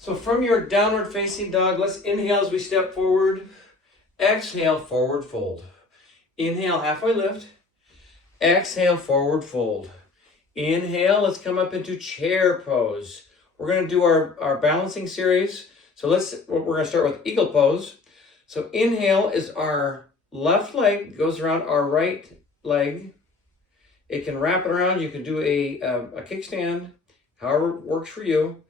So from your downward facing dog, let's inhale as we step forward. Exhale, forward fold. Inhale, halfway lift. Exhale, forward fold. Inhale, let's come up into chair pose. We're going to do our balancing series. So we're going to start with eagle pose. So inhale is our left leg goes around our right leg. It can wrap it around. You can do a kickstand, however works for you.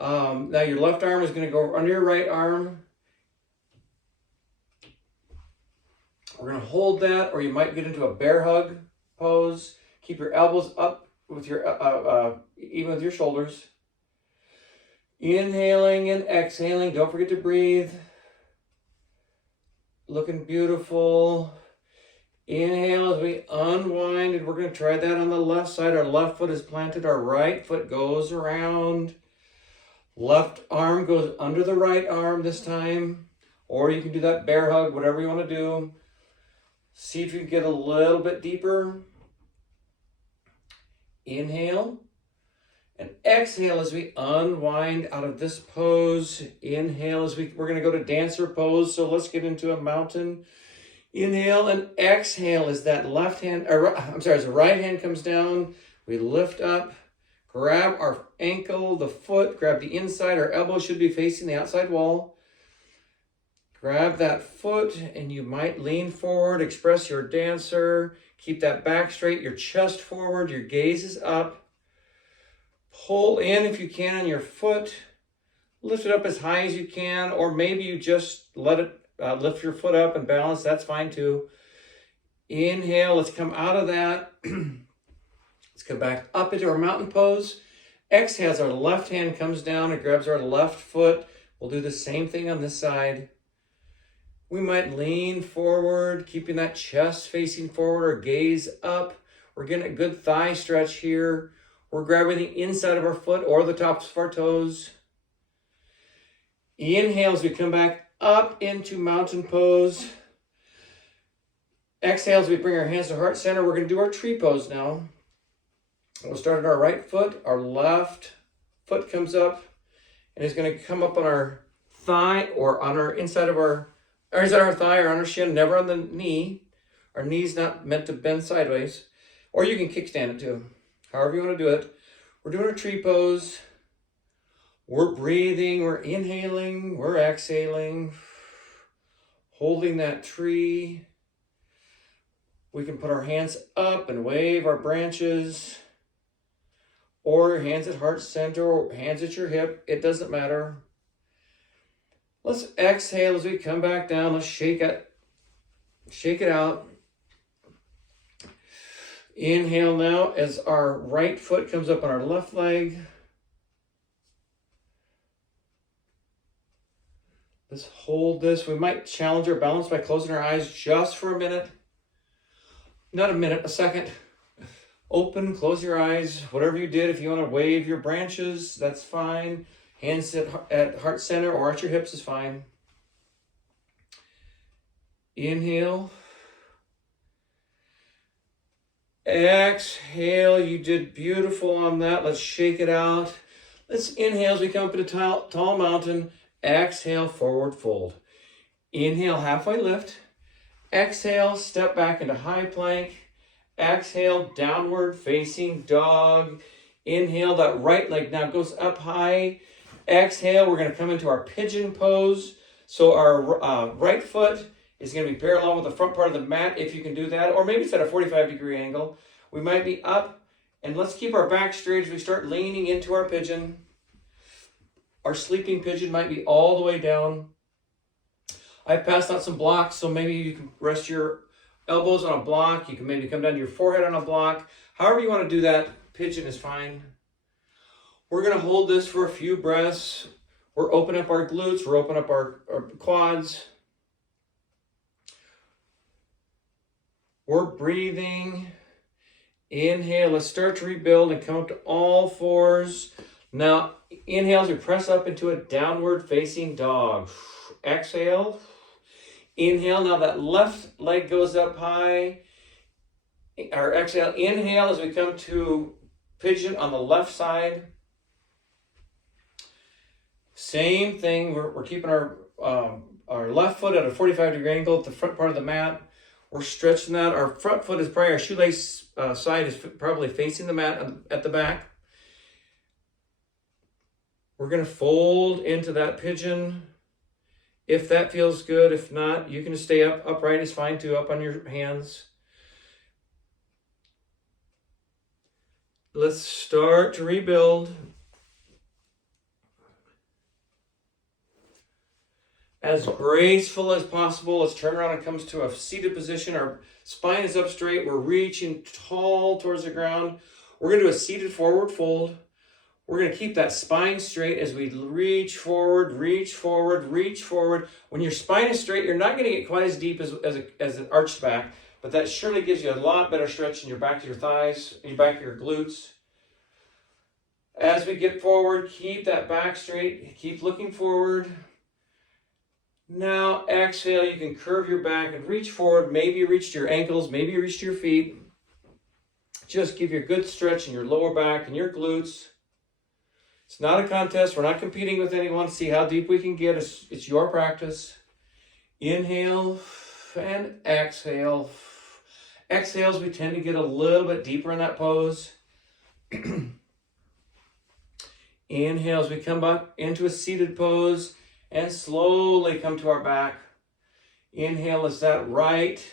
Now your left arm is going to go under your right arm. We're going to hold that, or you might get into a bear hug pose. Keep your elbows up with your even with your shoulders. Inhaling and exhaling. Don't forget to breathe. Looking beautiful. Inhale as we unwind, and we're going to try that on the left side. Our left foot is planted. Our right foot goes around. Left arm goes under the right arm this time. Or you can do that bear hug, whatever you want to do. See if you can get a little bit deeper. Inhale and exhale as we unwind out of this pose. Inhale as we're going to go to dancer pose. So let's get into a mountain. Inhale and exhale as that as the right hand comes down. We lift up, grab our ankle, the foot, grab the inside. Our elbow should be facing the outside wall. Grab that foot and you might lean forward, express your dancer. Keep that back straight, your chest forward, your gaze is up. Pull in if you can on your foot. Lift it up as high as you can, or maybe you just let it lift your foot up and balance. That's fine too. Inhale, let's come out of that. Let's come back up into our mountain pose. Exhale as our left hand comes down and grabs our left foot. We'll do the same thing on this side. We might lean forward, keeping that chest facing forward or gaze up. We're getting a good thigh stretch here. We're grabbing the inside of our foot or the tops of our toes. Inhale as we come back up into mountain pose. Exhale as we bring our hands to heart center. We're going to do our tree pose now. We'll start at our right foot. Our left foot comes up and is going to come up on our thigh or on our inside of our thigh or on our shin, never on the knee. Our knee's not meant to bend sideways. Or you can kickstand it too. However you want to do it. We're doing a tree pose. We're breathing, we're inhaling, we're exhaling. Holding that tree. We can put our hands up and wave our branches. Or hands at heart center or hands at your hip. It doesn't matter. Let's exhale as we come back down. Let's shake it out. Inhale now as our right foot comes up on our left leg. Let's hold this. We might challenge our balance by closing our eyes just for a minute. Not a minute, a second. Open, close your eyes. Whatever you did, if you want to wave your branches, that's fine. Hands at heart center or at your hips is fine. Inhale. Exhale. You did beautiful on that. Let's shake it out. Let's inhale as we come up into tall mountain. Exhale, forward fold. Inhale, halfway lift. Exhale, step back into high plank. Exhale, downward facing dog. Inhale, that right leg now goes up high. Exhale, we're going to come into our pigeon pose. So our right foot is going to be parallel with the front part of the mat, if you can do that. Or maybe it's at a 45-degree angle. We might be up, and let's keep our back straight as we start leaning into our pigeon. Our sleeping pigeon might be all the way down. I passed out some blocks, so maybe you can rest your elbows on a block. You can maybe come down to your forehead on a block. However you want to do that, pigeon is fine. We're going to hold this for a few breaths. We're opening up our glutes. We're opening up our quads. We're breathing. Inhale. Let's start to rebuild and come up to all fours. Now, inhale as we press up into a downward facing dog. Exhale. Inhale. Now that left leg goes up high. Or exhale. Inhale as we come to pigeon on the left side. Same thing, we're keeping our left foot at a 45-degree angle at the front part of the mat. We're stretching that. Our front foot is probably, our shoelace side is probably facing the mat at the back. We're going to fold into that pigeon. If that feels good, if not, you can stay upright is fine too, up on your hands. Let's start to rebuild. As graceful as possible. Let's turn around and come to a seated position. Our spine is up straight. We're reaching tall towards the ground. We're going to do a seated forward fold. We're going to keep that spine straight as we reach forward, reach forward, reach forward. When your spine is straight, you're not going to get quite as deep as an arched back, but that surely gives you a lot better stretch in your back of your thighs, in your back of your glutes. As we get forward, keep that back straight. Keep looking forward. Now exhale, you can curve your back and reach forward. Maybe you reach to your ankles, maybe you reach to your feet. Just give you a good stretch in your lower back and your glutes. It's not a contest. We're not competing with anyone to see how deep we can get. It's your practice. Inhale and exhale. Exhales, we tend to get a little bit deeper in that pose. Inhales, we come back into a seated pose. And slowly come to our back. Inhale as that right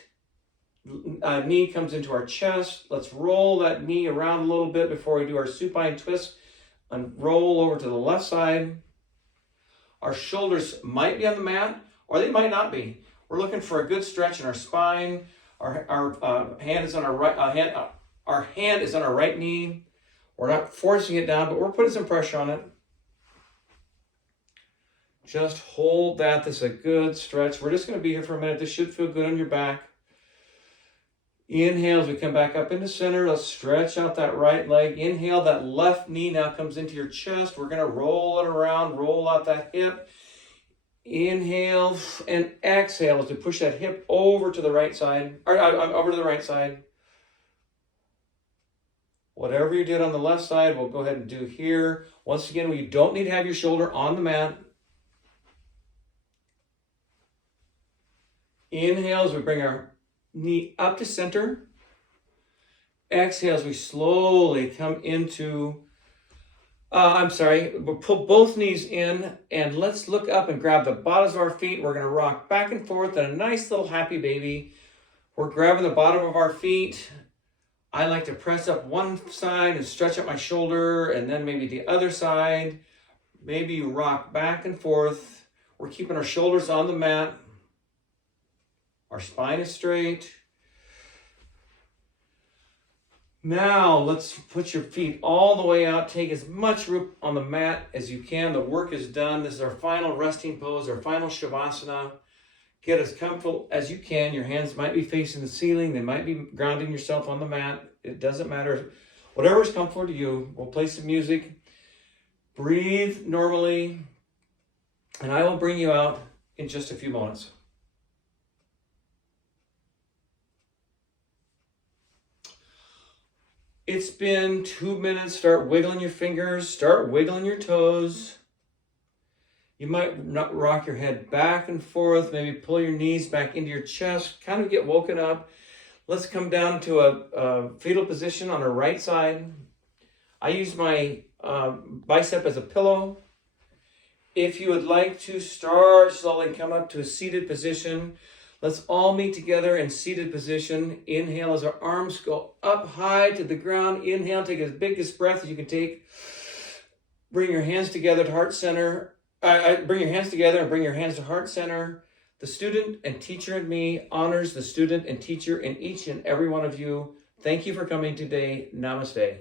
knee comes into our chest. Let's roll that knee around a little bit before we do our supine twist and roll over to the left side. Our shoulders might be on the mat or they might not be. We're looking for a good stretch in our spine. Our hand is on our right our hand is on our right knee. We're not forcing it down, but we're putting some pressure on it. Just hold that. This is a good stretch. We're just going to be here for a minute. This should feel good on your back. Inhale as we come back up into center. Let's stretch out that right leg. Inhale, that left knee now comes into your chest. We're going to roll it around, roll out that hip. Inhale and exhale as we push that hip over to the right side, or over to the right side. Whatever you did on the left side, we'll go ahead and do here. Once again, you don't need to have your shoulder on the mat. Inhale as we bring our knee up to center. Exhale as we slowly come into, we'll pull both knees in and let's look up and grab the bottoms of our feet. We're going to rock back and forth in a nice little happy baby. We're grabbing the bottom of our feet. I like to press up one side and stretch up my shoulder and then maybe the other side. Maybe you rock back and forth. We're keeping our shoulders on the mat. Our spine is straight. Now let's put your feet all the way out. Take as much room on the mat as you can. The work is done. This is our final resting pose, our final Shavasana. Get as comfortable as you can. Your hands might be facing the ceiling. They might be grounding yourself on the mat. It doesn't matter. Whatever's comfortable to you. We'll play some music. Breathe normally. And I will bring you out in just a few moments. It's been 2 minutes. Start wiggling your fingers. Start wiggling your toes. You might not rock your head back and forth. Maybe pull your knees back into your chest. Kind of get woken up. Let's come down to a fetal position on our right side. I use my bicep as a pillow. If you would like to start slowly and come up to a seated position, let's all meet together in seated position. Inhale as our arms go up high to the ground. Inhale, take as big a breath as you can take. Bring your hands together to heart center. Bring your hands together and bring your hands to heart center. The student and teacher in me honors the student and teacher in each and every one of you. Thank you for coming today. Namaste.